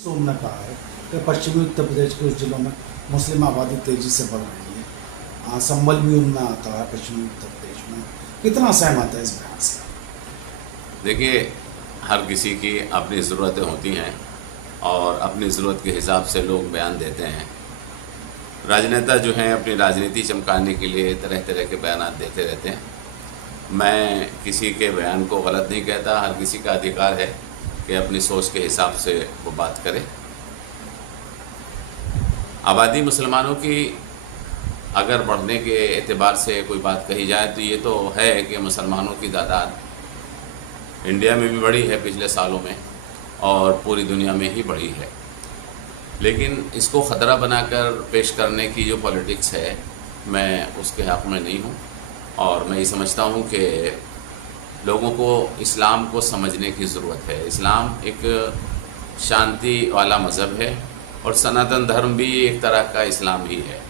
सोम ने कहा है कि पश्चिमी उत्तर प्रदेश के कुछ जिलों में मुस्लिम आबादी तेजी से बढ़ रही है। संबल भी उनने कहा है पश्चिमी उत्तर प्रदेश में। कितना सहमत है इस बयान से? देखिए, हर किसी की अपनी ज़रूरतें होती हैं और अपनी ज़रूरत के हिसाब से लोग बयान देते हैं। राजनेता जो हैं अपनी राजनीति चमकाने के लिए तरह तरह के बयान देते रहते हैं। मैं किसी के बयान को गलत नहीं कहता, हर किसी का अधिकार है कि अपनी सोच के हिसाब से वो बात करे। आबादी मुसलमानों की अगर बढ़ने के एतबार से कोई बात कही जाए तो ये तो है कि मुसलमानों की तादाद इंडिया में भी बढ़ी है पिछले सालों में और पूरी दुनिया में ही बढ़ी है। लेकिन इसको ख़तरा बनाकर पेश करने की जो पॉलिटिक्स है, मैं उसके हक़ में नहीं हूँ और मैं ये समझता हूँ कि लोगों को इस्लाम को समझने की ज़रूरत है। इस्लाम एक शांति वाला मज़हब है और सनातन धर्म भी एक तरह का इस्लाम ही है।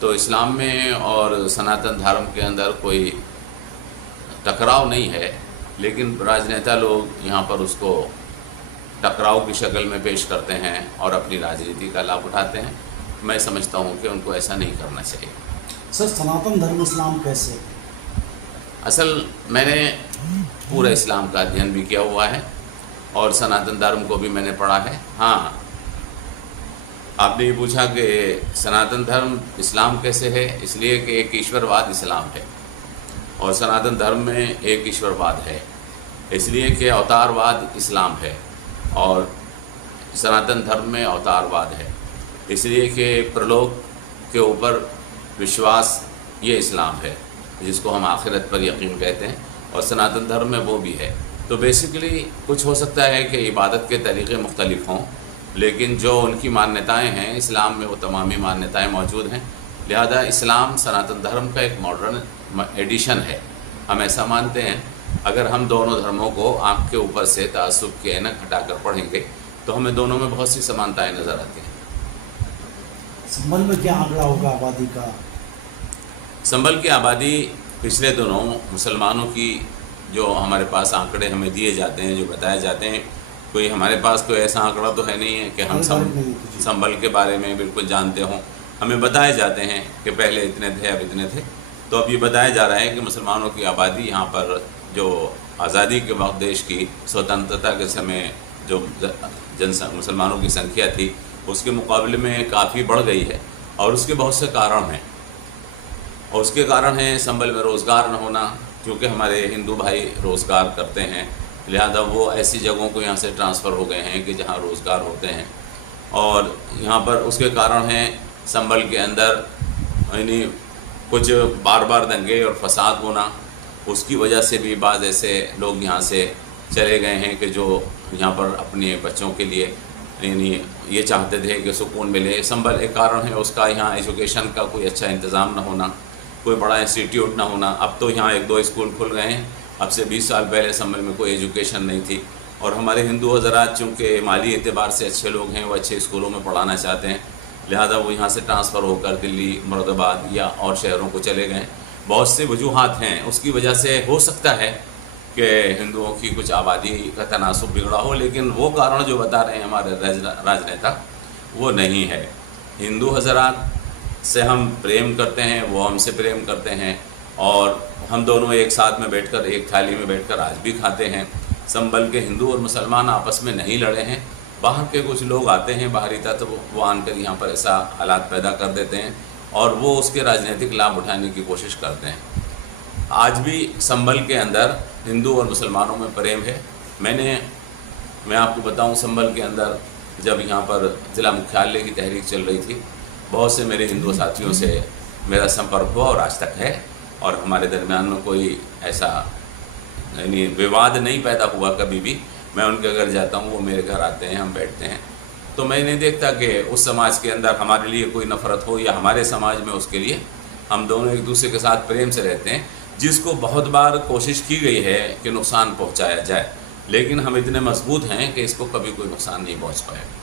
तो इस्लाम में और सनातन धर्म के अंदर कोई टकराव नहीं है, लेकिन राजनेता लोग यहाँ पर उसको टकराव की शक्ल में पेश करते हैं और अपनी राजनीति का लाभ उठाते हैं। मैं समझता हूँ कि उनको ऐसा नहीं करना चाहिए। सर, सनातन धर्म इस्लाम कैसे? असल मैंने पूरा इस्लाम का अध्ययन भी किया हुआ है और सनातन धर्म को भी मैंने पढ़ा है। हाँ, आपने ये पूछा कि सनातन धर्म इस्लाम कैसे है, इसलिए कि एक ईश्वरवाद इस्लाम है और सनातन धर्म में एक ईश्वरवाद है, इसलिए कि अवतारवाद इस्लाम है और सनातन धर्म में अवतारवाद है, इसलिए कि प्रलोक के ऊपर विश्वास ये इस्लाम है जिसको हम आखिरत पर यकीन कहते हैं और सनातन धर्म में वो भी है। तो बेसिकली कुछ हो सकता है कि इबादत के तरीक़े मुख्तलिफ हों, लेकिन जो उनकी मान्यताएं हैं इस्लाम में वो तमामी मान्यताएं मौजूद हैं। लिहाजा इस्लाम सनातन धर्म का एक मॉडर्न एडिशन है, हम ऐसा मानते हैं। अगर हम दोनों धर्मों को आँख के ऊपर से तासुब के ऐनक हटाकर पढ़ेंगे तो हमें दोनों में बहुत सी समानताएं नज़र आती हैं। संबल में क्या आंकड़ा होगा आबादी का? संबल की आबादी पिछले दिनों मुसलमानों की जो हमारे पास आंकड़े हमें दिए जाते हैं, जो बताए जाते हैं, कोई हमारे पास कोई ऐसा आंकड़ा तो है नहीं है कि हम संबल के बारे में बिल्कुल जानते हों। हमें बताए जाते हैं कि पहले इतने थे, अब इतने थे। तो अब ये बताया जा रहा है कि मुसलमानों की आबादी यहाँ पर जो आज़ादी के वक्त देश की स्वतंत्रता के समय जो मुसलमानों की संख्या थी उसके मुकाबले में काफ़ी बढ़ गई है और उसके बहुत से कारण हैं। और उसके कारण हैं संबल में रोज़गार न होना, क्योंकि हमारे हिंदू भाई रोज़गार करते हैं, लिहाजा वो ऐसी जगहों को यहाँ से ट्रांसफ़र हो गए हैं कि जहाँ रोज़गार होते हैं। और यहाँ पर उसके कारण हैं संबल के अंदर यानी कुछ बार बार दंगे और फसाद होना, उसकी वजह से भी बाज़ ऐसे लोग यहाँ से चले गए हैं कि जो यहाँ पर अपने बच्चों के लिए यानी ये चाहते थे कि सुकून मिले। संबल एक कारण है उसका, यहाँ एजुकेशन का कोई अच्छा इंतज़ाम ना होना, कोई बड़ा इंस्टीट्यूट ना होना। अब तो यहाँ 1-2 स्कूल खुल गए हैं, अब से 20 साल पहले संबल में कोई एजुकेशन नहीं थी। और हमारे हिंदू हज़रात चूँकि माली एतबार से अच्छे लोग हैं, वो अच्छे स्कूलों में पढ़ाना चाहते हैं, लिहाजा वो यहाँ से ट्रांसफ़र होकर दिल्ली, मुरादाबाद या और शहरों को चले गए। बहुत से वजूहात हैं, उसकी वजह से हो सकता है कि हिंदुओं की कुछ आबादी का तनासुब बिगड़ा हो, लेकिन वो कारण जो बता रहे हैं हमारे राजनेता वो नहीं है। हिंदू हज़रात से हम प्रेम करते हैं, वो हमसे प्रेम करते हैं और हम दोनों एक साथ में बैठकर एक थाली में बैठकर आज भी खाते हैं। संबल के हिंदू और मुसलमान आपस में नहीं लड़े हैं। बाहर के कुछ लोग आते हैं, बाहरी तत्व वो आकर यहाँ पर ऐसा हालात पैदा कर देते हैं और वो उसके राजनीतिक लाभ उठाने की कोशिश करते हैं। आज भी संबल के अंदर हिंदू और मुसलमानों में प्रेम है। मैं आपको बताऊं, संबल के अंदर जब यहाँ पर ज़िला मुख्यालय की तहरीक चल रही थी, बहुत से मेरे हिंदू साथियों से मेरा संपर्क हुआ और आज तक है और हमारे दरमियान में कोई ऐसा यानी विवाद नहीं पैदा हुआ कभी भी। मैं उनके घर जाता हूँ, वो मेरे घर आते हैं, हम बैठते हैं, तो मैं नहीं देखता कि उस समाज के अंदर हमारे लिए कोई नफ़रत हो या हमारे समाज में उसके लिए। हम दोनों एक दूसरे के साथ प्रेम से रहते हैं, जिसको बहुत बार कोशिश की गई है कि नुकसान पहुँचाया जाए, लेकिन हम इतने मजबूत हैं कि इसको कभी कोई नुकसान नहीं पहुँच पाएगा।